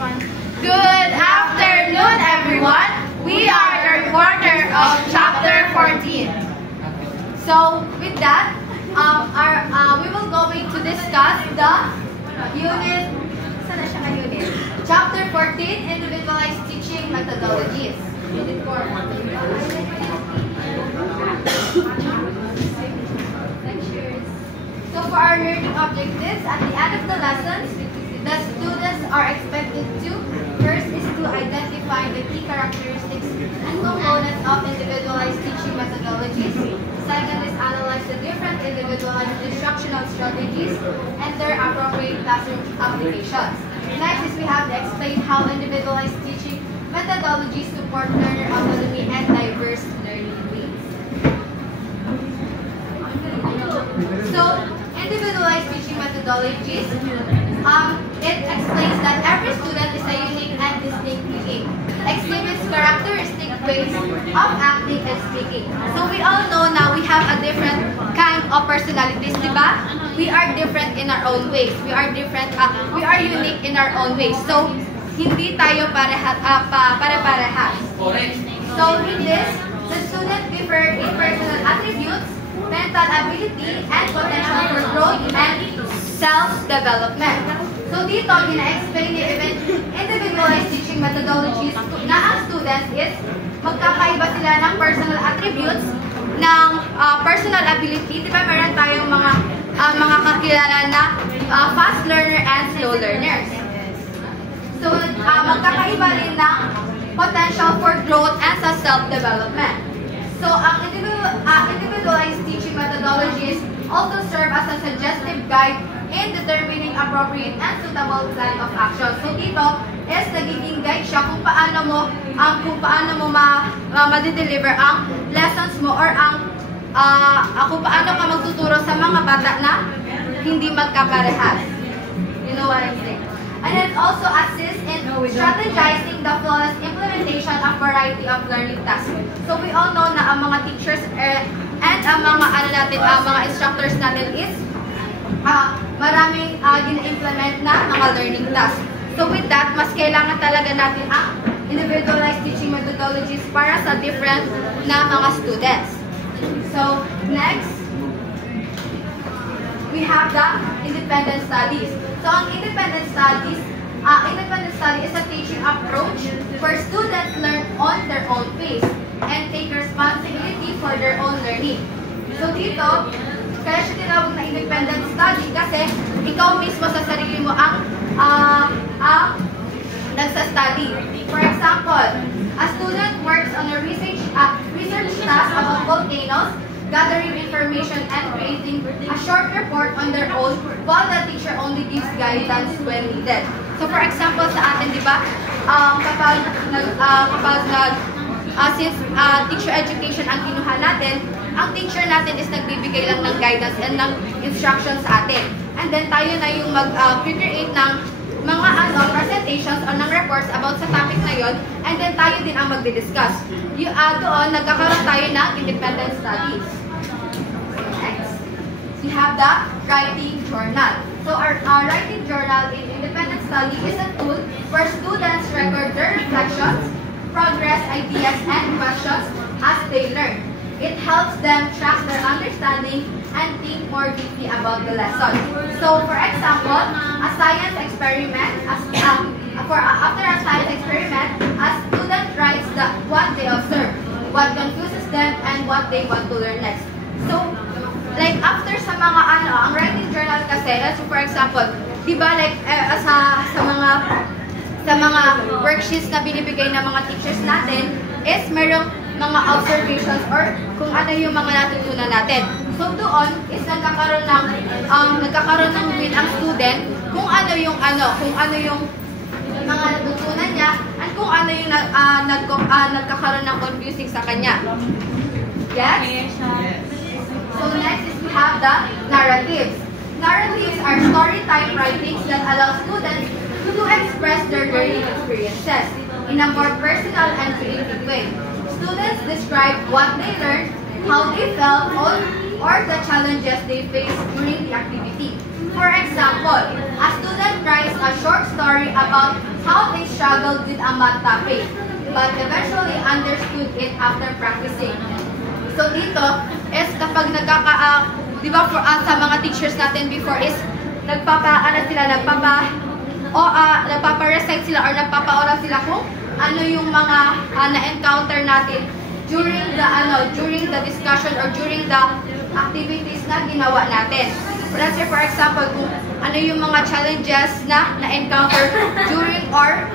Good afternoon, everyone. We are the reporter of Chapter 14. So, with that, we will going to discuss the unit, Chapter 14, Individualized Teaching Methodologies. Unit 4. So, for our learning objectives, at the end of the lessons, the students are expected to, first is to identify the key characteristics and components of individualized teaching methodologies. Second is analyze the different individualized instructional strategies and their appropriate classroom applications. Next is we have to explain how individualized teaching methodologies support learner autonomy and diverse learning needs. So, individualized teaching methodologies, it explains that every student is a unique and distinct being, exhibits characteristic ways of acting and speaking. So we all know now we have a different kind of personalities, diba? We are different in our own ways. We are different, we are unique in our own ways. So hindi tayo pare-parehas. So in this, the student differ in personal attributes, mental ability, and potential for growth and self-development. So dito, gina-explain ni individualized teaching methodologies na ang students is magkakaiba sila ng personal attributes, ng personal ability. Diba meron tayong mga kakilala na fast learner and slow learners. So magkakaiba rin ng potential for growth and sa self-development. So ang individualized teaching methodologies also serve as a suggestive guide in determining appropriate and suitable plan of action. So dito is nagiging guide siya kung paano mo ma-deliver ang lessons mo or kung paano ka magtuturo sa mga bata na hindi magkaparehas. You know what I'm saying? And it also assists in strategizing the flawless implementation of variety of learning tasks. So we all know na ang mga teachers and ang mga instructors natin is maraming gina-implement na mga learning tasks. So with that, mas kailangan talaga natin ang individualized teaching methodologies para sa different na mga students. So next, we have the independent studies. So ang independent study is a teaching approach where students learn on their own pace and take responsibility for their own learning. So dito, kaya siya tinawag na independent study kasi ikaw mismo sa sarili mo ang nagsa-study. For example, a student works on a research task about volcanoes, gathering information and creating a short report on their own while the teacher only gives guidance when needed. So for example, sa atin, di ba, since teacher education ang kinuha natin, ang teacher natin is nagbibigay lang ng guidance and ng instructions sa atin. And then tayo na yung mag-create ng mga presentations or ng reports about sa topic na yon, and then tayo din ang magdi-discuss. Doon, nagkakaroon tayo ng independent studies. Next, we have the writing journal. So our writing journal in independent study is a tool where students record their reflections, progress, ideas, and questions as they learn. It helps them track their understanding and think more deeply about the lesson. So, for example, a science experiment, after a science experiment, a student writes what they observe, what confuses them, and what they want to learn next. So, like after sa mga ang writing journal kasi, so for example, di ba like sa mga worksheets na binibigay ng mga teachers natin is merong mga observations or kung ano yung mga natutunan natin. So doon is nagkakaroon ng will ang student kung ano yung mga natutunan niya at kung ano yung nagkakaroon ng confusing sa kanya. Yes? So next is we have the narratives. Narratives are story type writings that allow students to express their learning experiences in a more personal and creative way. Students describe what they learned, how they felt, or the challenges they faced during the activity. For example, a student writes a short story about how they struggled with a math topic, but eventually understood it after practicing. So dito is kapag di ba sa mga teachers natin before is nagpapa-recite sila or nagpapa-oral sila kung ano yung mga na-encounter natin during the discussion or during the activities na ginawa natin. Let's say for example, kung ano yung mga challenges na na-encounter before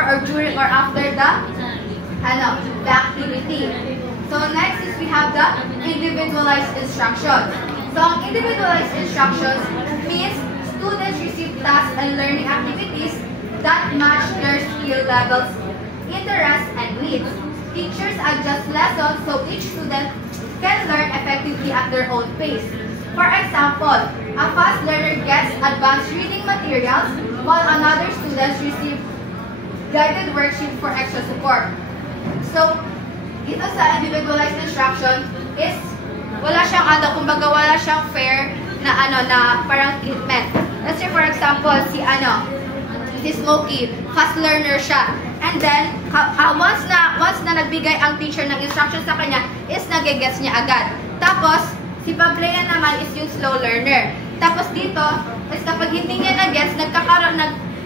or during or after the activity. So next is we have the individualized instruction. So ang individualized instructions means students receive tasks and learning activities that match their skill levels, interests, and needs. Teachers adjust lessons so each student can learn effectively at their own pace. For example, a fast learner gets advanced reading materials while another student receives guided worksheets for extra support. So, dito sa individualized instruction is wala siyang fair na parang treatment. Let's say for example, si Smokey, fast learner siya. And then once na nagbigay ang teacher ng instruction sa kanya is nagigets niya agad. Tapos si Pablena naman is yung slow learner. Tapos dito is kapag hindi niya nagets,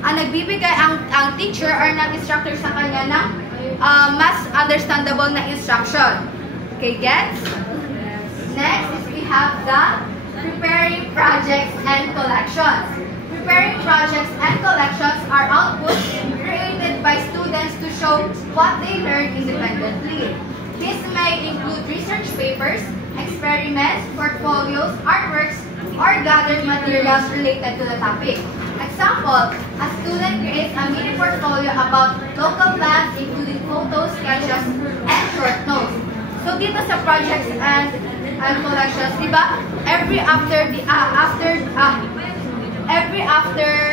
nagbibigay ang teacher or ng instructor sa kanya ng mas understandable na instruction. Okay, gets? Next is we have the preparing projects and collections. Preparing projects and collections are outputs created by students to show what they learned independently. This may include research papers, experiments, portfolios, artworks, or gathered materials related to the topic. Example, a student creates a mini portfolio about local plants including photos, sketches, and short notes. So dito sa projects and collections, di ba? Every after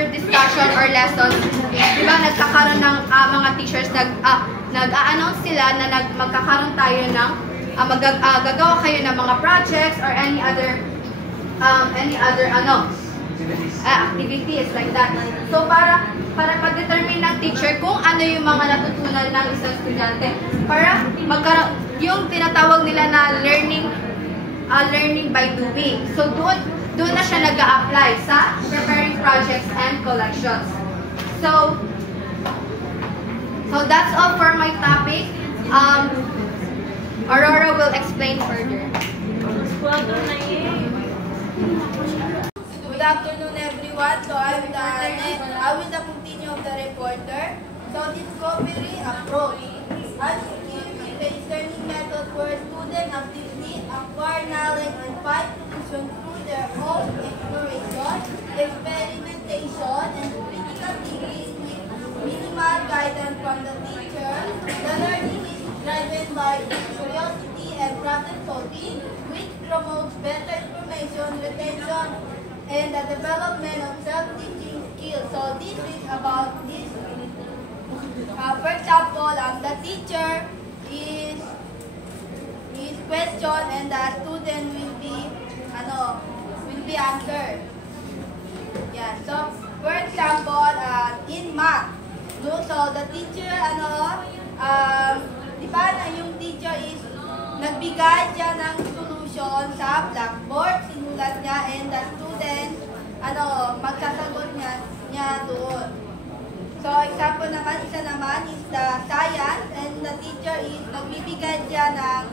discussion or lessons, di ba nagkakaroon ng mga teachers nag-a-announce sila na magkakaroon tayo ng gagawa kayo ng mga projects or any other activities like that. So para ma-determine ng teacher kung ano yung mga natutunan ng isang estudyante para magkaroon yung tinatawag nila na learning by doing. So doon na siya nag-a-apply sa preparing projects and collections. So that's all for my topic. Aurora will explain further. Good afternoon, everyone. So I will continue of the reporter. So discovery approach. As skill-based learning method for student actively acquire knowledge and find solutions through their own exploration, experimentation, and critical thinking with minimal guidance from the teacher. The learning is driven by curiosity and problem solving, which promotes better information retention and the development of self-teaching skills. So this is about this. For example, the teacher is question and the student will be answered. Yeah. So for example, in math, so the teacher di ba na yung teacher is nagbigay siya ng solution sa blackboard, sinulat niya, and the student magsasagot niya doon. So example naman, isa naman is the science, and the teacher is nagbibigay siya ng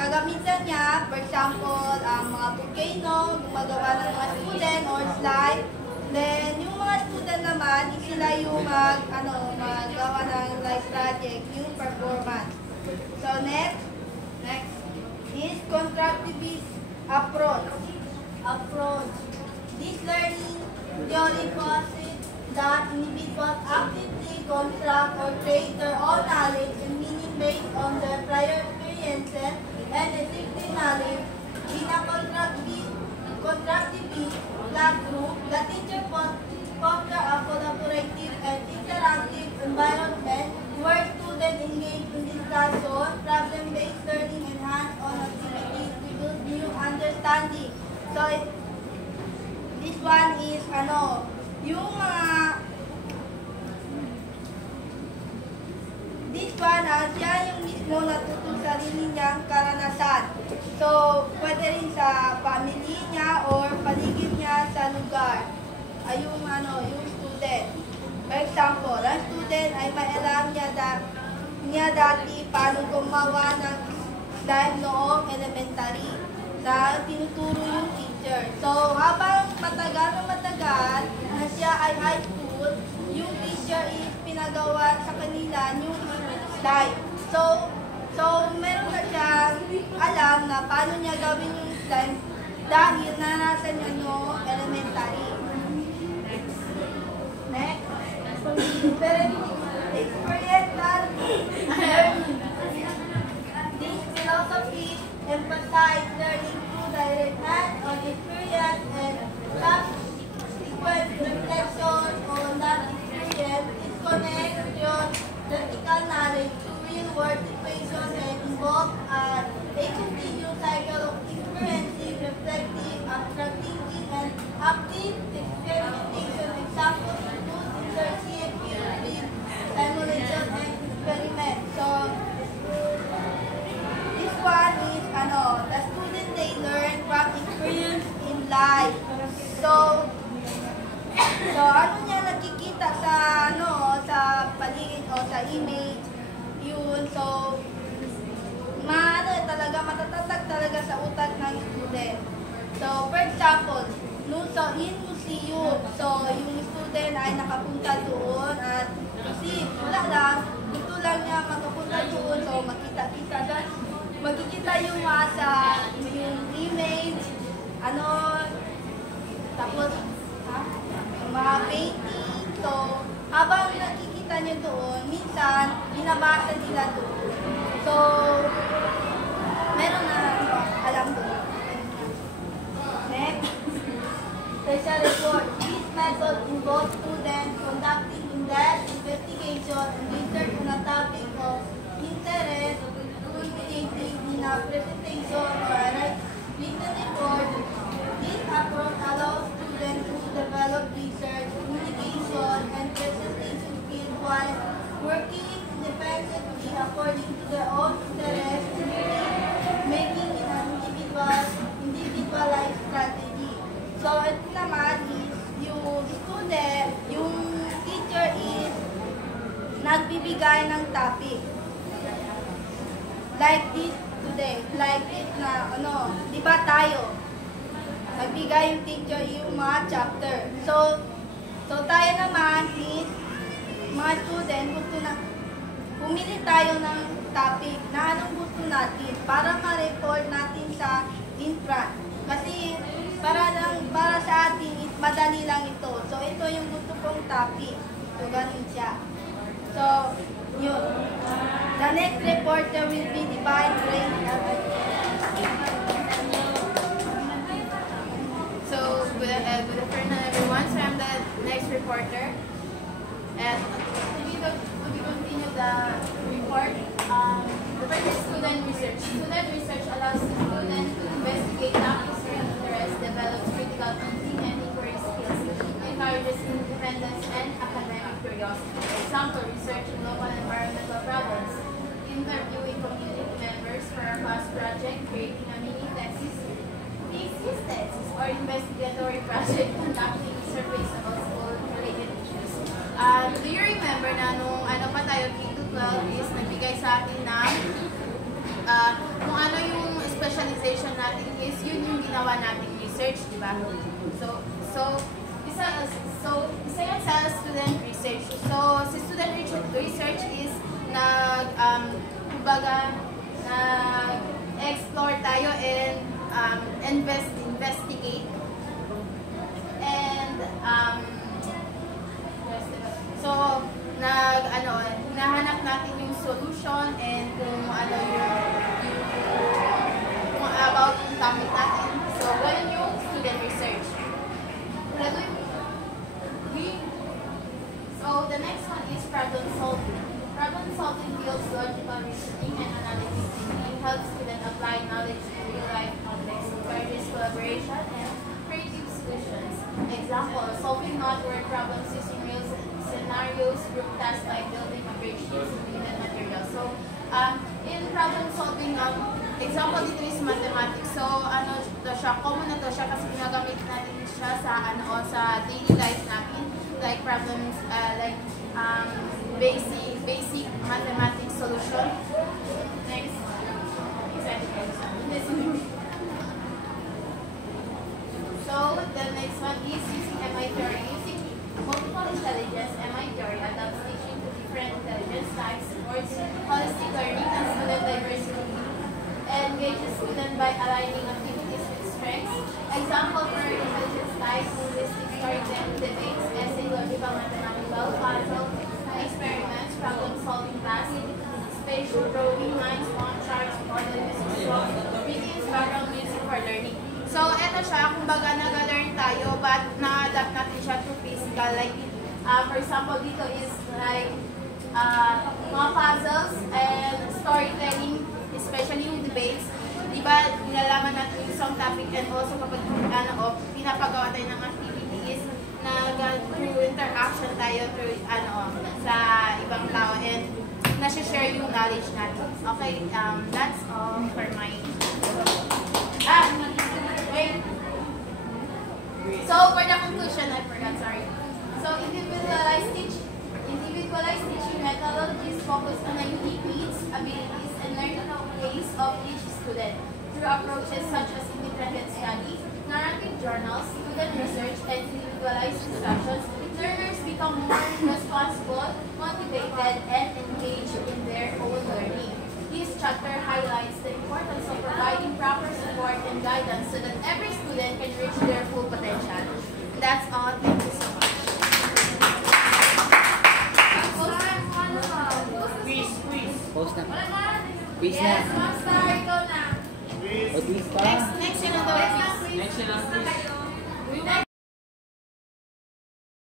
kagamitan niya. For example, mga volcano, gumagawa ng mga student or slide. Then yung mga student naman, sila yung maggawa ng life project, yung performance. So next is constructivist approach. This learning theory posits that individuals actively construct or create their own knowledge and meaning based on their prior experiences and existing knowledge. In a constructivist classroom, the teacher fosters a collaborative and interactive environment where students engage in discussion, problem-based learning, and hands-on activities to build new understanding. So this one is yung mga this one, siya yung mismo natuto sa sarili niyang karanasan. So, pwede rin sa family niya or paligid niya sa lugar. Yung student. For example, ang student ay may alam niya dati paano gumawa ng slime noong elementary na tinuturo yung teacher. So, habang matagal na siya ay high school, yung teacher is pinagawa sa kanila yung slime. So meron na siyang alam na paano niya gawin yung slime dahil naranasan niya noong elementary. Next. Experiential learning. This philosophy emphasizes learning through direct hands-on experience and subsequent reflection on that experience. This connects your practical knowledge to real-world situations and involves a continuous cycle of experiencing, reflecting, abstract thinking, and active experimentation. Examples include internship, field simulation, and experiment. So, this one is the student they learn from experience in life. So ano niya nakikita sa sa paligid o sa image yun. So matatatag talaga sa utak ng student. So for example, in museum, so yung student ay nakapunta doon at kasi gusto lang niya makapunta doon, so makikita yung yung image, tapos yung mga painting. So habang nakikita niyo doon, minsan binabasa nila doon. So meron na alam doon. Next, special report. This method involves students conducting in-depth investigation and research on a topic of interest, culminating in a presentation or a written report. This approach allows students to develop research, communication, and presentation skills while working independently according to their own interests, making an individualized strategy. So, ito naman is yung student, yung teacher is nagbibigay ng topic. Like this today, like this na, di ba tayo? Nagbigay yung teacher yung mga chapter. So tayo naman is, mga student, pumili tayo ng topic na anong gusto natin para ma-record natin sa infront. Kasi para sa atin, madali lang ito. So ito yung gusto kong topic. So ganun siya. So, yun. The next reporter will be Divine Grace. So, good afternoon everyone. So I'm the next reporter. And we continue the report. The first is student research. Student research allows the student to investigate topics of interest, develops critical thinking and inquiry skills, encourages independence and academic curiosity. For example, research in local environmental problems, interviewing community members for a class project, creating a mini thesis, or investigatory project conducting surveys about school-related issues. Do you remember na nung pa tayo, K-12 is nagbigay sa atin ng kung ano yung specialization natin is yun yung ginawa nating research, di ba? So isa yan sa student research. So sa student research is explore tayo and investigate and so nahanap natin yung solution and kung ano kung about yung topic natin. So ganun yung student research. So the next one is problem solving. Problem solving builds logical reasoning and analysis thinking, helps students apply knowledge to real life context, encourages collaboration and creative solution solutions. Example, solving not-word problems using real scenarios, group tasks like building a bridge using limited materials. So, in problem solving, example dito is mathematics. So, ano to siya, common na to siya kasi ginagamit natin siya sa sa daily life natin, like problems basic mathematics solution. Next. So, the next one is using MI theory. Using multiple intelligence, MI theory adapts teaching to different intelligence types, supports holistic learning and student diversity, engages students by aligning activities with strengths. Example for intelligence types: linguistic, storytelling, debates, essay, logical, mathematical, puzzle, experiments, problem-solving tasks, spatial drawing, lines, charts, model music, song, readings, background music for learning. So, eto siya, kumbaga nag-learn tayo, but na-adapt natin siya to physical. Like, for example, dito is like mga puzzles and storytelling, especially yung debates. Diba, nilalaman natin yung isang topic and also kapag pinapagawa tayo ng activities na through interaction tayo through sa ibang tao and nasi-share yung knowledge natin. Okay, that's all for my wait. So for the conclusion, I forgot, sorry. So individualized teaching methodologies focus on the unique needs, abilities, and learning ways of each student. Through approaches such as independent study, narrative journals, student research, and individualized instructions, learners become more responsible, motivated, and engaged in their own learning. This chapter highlights the importance of providing proper support and guidance so that every student can reach their full potential. That's all. Thank you so much. Quiz. Yes, Master, ikaw na.